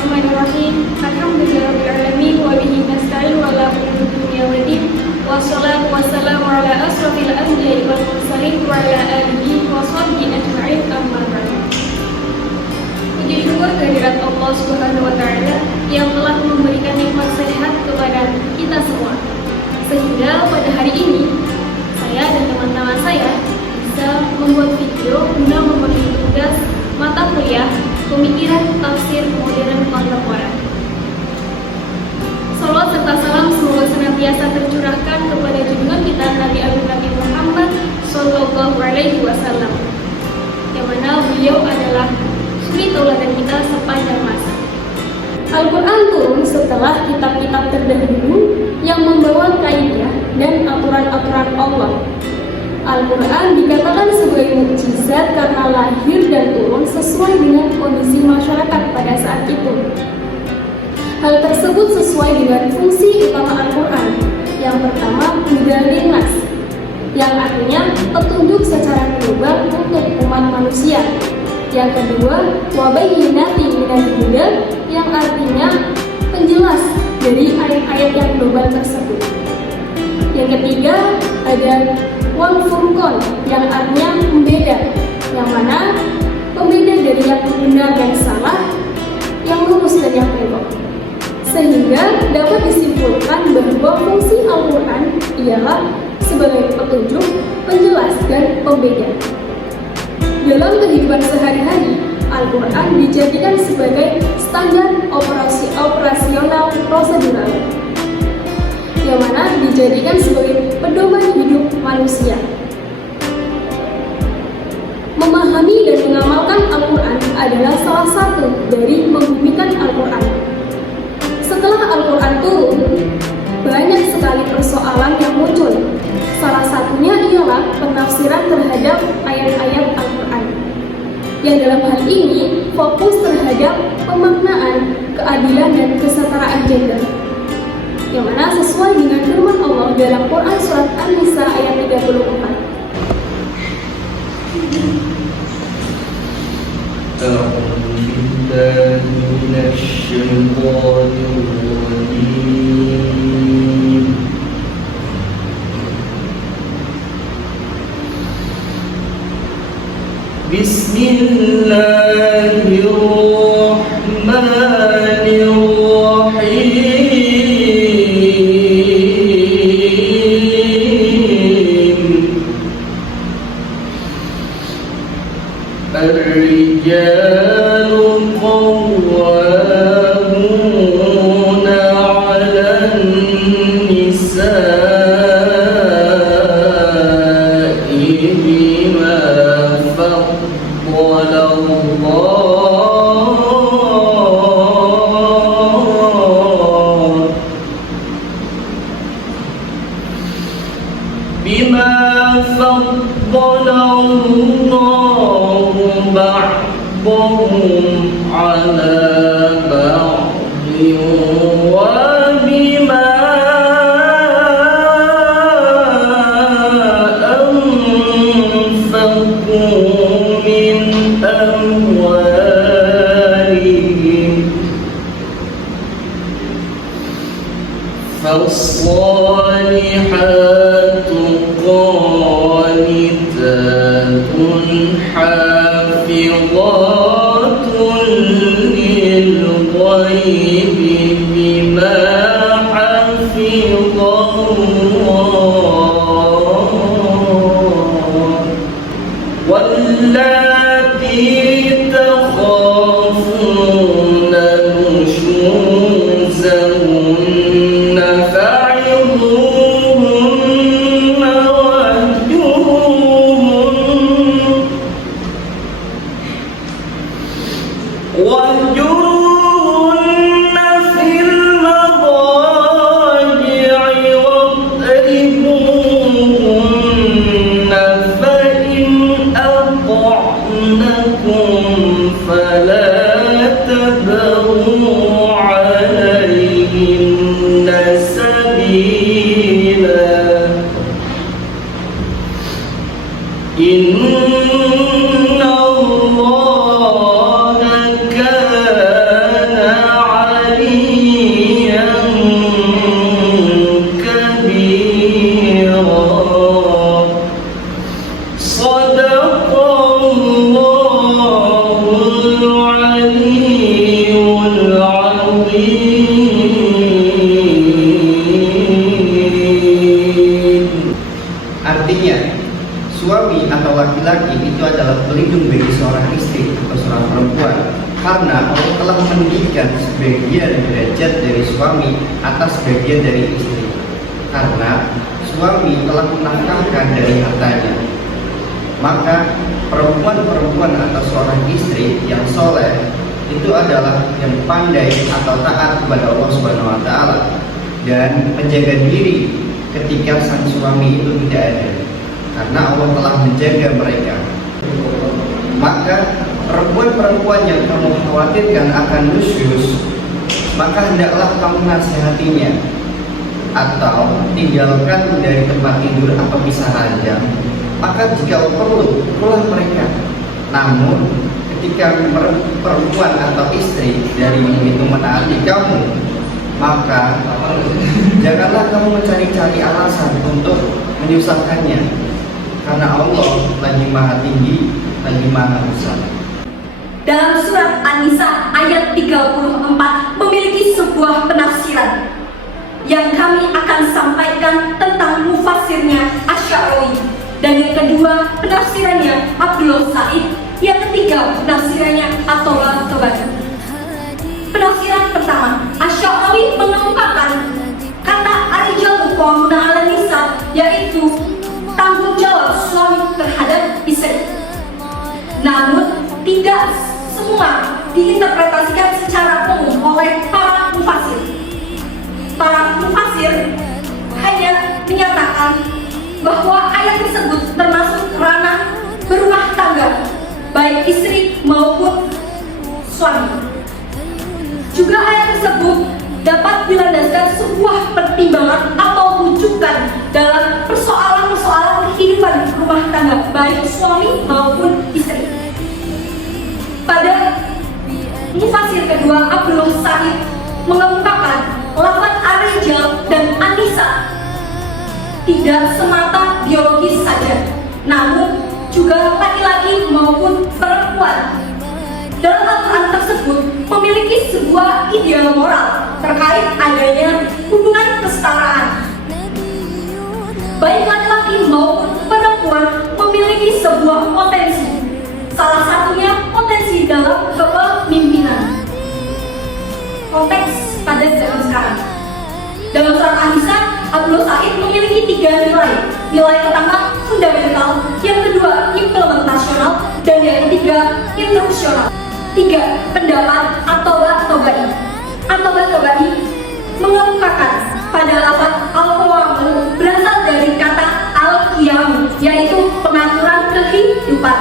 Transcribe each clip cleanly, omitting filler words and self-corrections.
Bismillahirrahmanirrahim. Alhamdulillahirrahmanirrahim. Wa bihi nasta'in wa ala umuri dunya waddin. Wassalatu wassalamu ala asrofil anbiya'i wal mursalin wa ala alihi wa sahbihi ajma'in, amma ba'du. Puji syukur kehadirat Allah Subhanahu wa taala yang telah memberikan nikmat sehat kepada kita semua. Sehingga pada hari ini saya dan teman-teman saya bisa membuat video guna memenuhi tugas mata kuliah Pemikiran Tafsir Modern Kontemporer. Salawat serta salam semoga senantiasa tercurahkan kepada junjungan kita Nabi Agung Nabi Muhammad Sallallahu Alaihi Wasallam, yang mana beliau adalah suri tauladan kita sepanjang masa. Al-Quran turun setelah kitab-kitab terdahulu yang membawa kaidah dan aturan-aturan Allah. Al-Quran dikatakan sebagai mukjizat karena lahir dan turun sesuai dengan kondisi masyarakat pada saat itu. Hal tersebut sesuai dengan fungsi utama Al-Quran. Yang pertama, hudal nas, yang artinya petunjuk secara global untuk umat manusia. Yang kedua, wabayyinatin minal huda, yang artinya penjelas dari ayat-ayat yang global tersebut. Yang ketiga, ada wal furqan, yang artinya pembeda, yang mana pembeda dari yang benar dan salah, yang lurus dan yang belok. Sehingga dapat disimpulkan bahwa fungsi Al-Quran ialah sebagai petunjuk, penjelas, dan pembeda. Dalam kehidupan sehari-hari, Al-Quran dijadikan sebagai standar operasional prosedural, yang mana dijadikan sebagai pedoman hidup manusia. Memahami dan mengamalkan Al-Quran adalah salah satu dari membumikan Al-Quran. Setelah Al-Quran turun, banyak sekali persoalan yang muncul. Salah satunya ialah penafsiran terhadap ayat-ayat Al-Quran, yang dalam hal ini fokus terhadap pemaknaan, keadilan, dan kesetaraan gender, yang mana sesuai dengan firman Allah dalam Quran Surat An-Nisa ayat 34. Bismillahirrahmanirrahim. Ar-rijalu qawwamuna 'alan nisa'i bima faddala Allah ba'dahum 'ala ba'din wa bima anfaqu min amwalihim. Fas-salihatu qanitatun hafizatun lil-ghaibi bima hafizallah. Wallati takhafuna nushuzahunna fa'idhuhunna واهجروهن في المضاجع واضربوهن فإن أطعنكم فلا تبغوا عليهن سبيلا إن الله كان itu adalah pelindung bagi seorang istri atau seorang perempuan, karena Allah telah meninggikan sebagian derajat dari suami atas sebagian dari istri, karena suami telah menafkahkan dari hartanya. Maka perempuan-perempuan atau seorang istri yang soleh itu adalah yang pandai atau taat kepada Allah Subhanahu wa Ta'ala dan menjaga diri ketika sang suami itu tidak ada, karena Allah telah menjaga mereka. Maka perempuan-perempuan yang kamu khawatirkan akan nusyus, maka hendaklah kamu nasihatinya atau tinggalkan dari tempat tidur atau pisah ranjang. Maka jika perlu, pulang mereka. Namun ketika perempuan atau istri dari itu menaati kamu, maka janganlah kamu mencari-cari alasan untuk menyusahkannya, karena Allah lagi maha tinggi, lagi maha besar. Dalam surat An-Nisa ayat 34 memiliki sebuah penafsiran yang kami akan sampaikan tentang mufasirnya Asy-Sya'rawi. Dan yang kedua penafsirannya Abdullah Said, yang ketiga penafsirannya At-Tabari. Penafsiran pertama, Asy-Sya'rawi mengungkapkan kata ar-rijalu qawwamuna 'alan nisa, yaitu tanggung jawab suami terhadap istri. Namun tidak semua diinterpretasikan secara umum oleh para mufasir. Para mufasir hanya menyatakan bahwa ayat tersebut termasuk ranah berumah tangga, baik istri maupun suami. Juga ayat tersebut dapat dilandaskan sebuah pertimbangan atau rujukan dalam persoalan-persoalan kehidupan rumah tangga, baik suami maupun istri. Pada mufasir kedua, Abdullah Said mengungkapkan lafaz ar-rijal dan an-nisa tidak semata biologis saja, namun juga laki-laki maupun perempuan. Dalam Al-Quran tersebut memiliki sebuah ideal moral terkait adanya hubungan kesetaraan. Baik laki-laki maupun perempuan memiliki sebuah potensi. Salah satunya potensi dalam kepemimpinan. Konteks pada zaman sekarang. Dalam surat An-Nisa, Abdullah Said memiliki 3 nilai. Nilai pertama fundamental, yang kedua implementasional, dan yang ketiga institusional. 3. Pendapat At-Tabari. At-Tabari mengemukakan pada lafaz al-qawamu berasal dari kata al-qiyam, yaitu pengaturan kehidupan.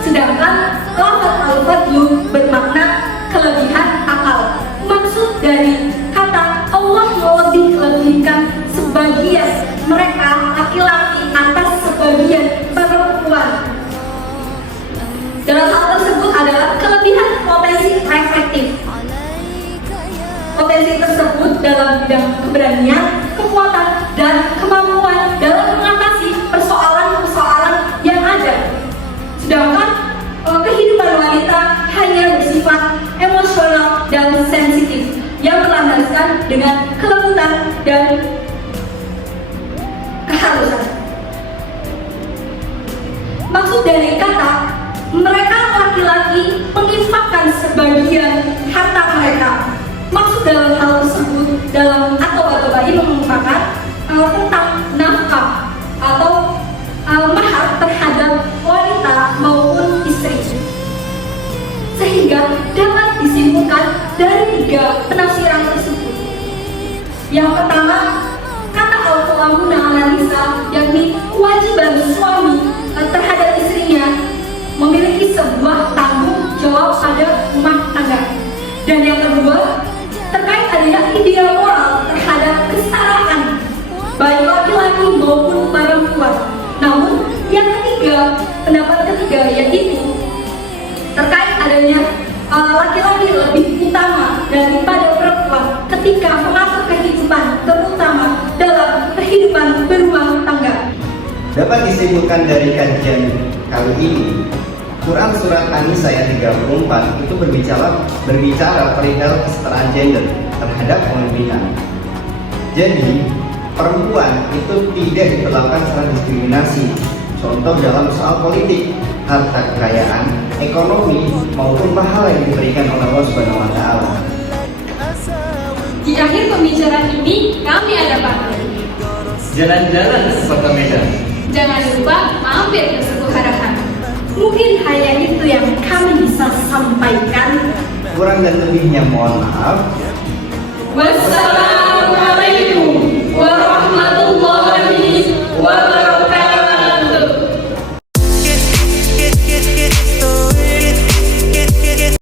Sedangkan lafaz al-fadlu bermakna kelebihan akal. Maksud dari kata Allah melebih-lebihkan sebagian mereka laki-laki atas sebagian perempuan. Dalam hal tersebut adalah kelebihan potensi reflektif. Potensi tersebut dalam bidang keberanian, kekuatan, dan kemampuan dalam mengatasi persoalan-persoalan yang ada. Sedangkan kehidupan wanita hanya bersifat emosional dan sensitif, yang berlandaskan dengan kelembutan dan keharusan. Maksud dari kata mereka laki-laki menginfakkan sebagian harta mereka. Maksud dalam hal tersebut dalam At-Tabari mengungkapkan tentang nafkah atau mahar terhadap wanita maupun istri, sehingga dapat disimpulkan dari 3 penafsiran tersebut. Yang pertama, kata al-qawwamuna 'alan nisa, yakni kewajiban suami terhadap istrinya memiliki sebuah tanggung jawab pada rumah tangga. Dan yang kedua, terkait adanya ideal moral terhadap kesetaraan baik laki-laki maupun perempuan. Namun yang ketiga, pendapat ketiga, yaitu terkait adanya laki-laki lebih utama daripada perempuan ketika mengatur kehidupan, terutama dalam kehidupan berumah tangga. Dapat disimpulkan dari kajian kali ini, Quran surat An-Nisa ayat 34 itu berbicara perihal kesetaraan gender terhadap kepemimpinan. Jadi perempuan itu tidak diperlakukan secara diskriminasi. Contoh dalam soal politik, harta kekayaan, ekonomi, maupun pahala yang diberikan oleh Allah Subhanahu wa Ta'ala. Di akhir pembicaraan ini, kami ada pantun. jalan-jalan ke kota Medan. Jangan lupa mampir ke Suku Harahan. Mungkin hanya itu yang kami bisa sampaikan. Kurang dan lebihnya mohon maaf. Wassalamualaikum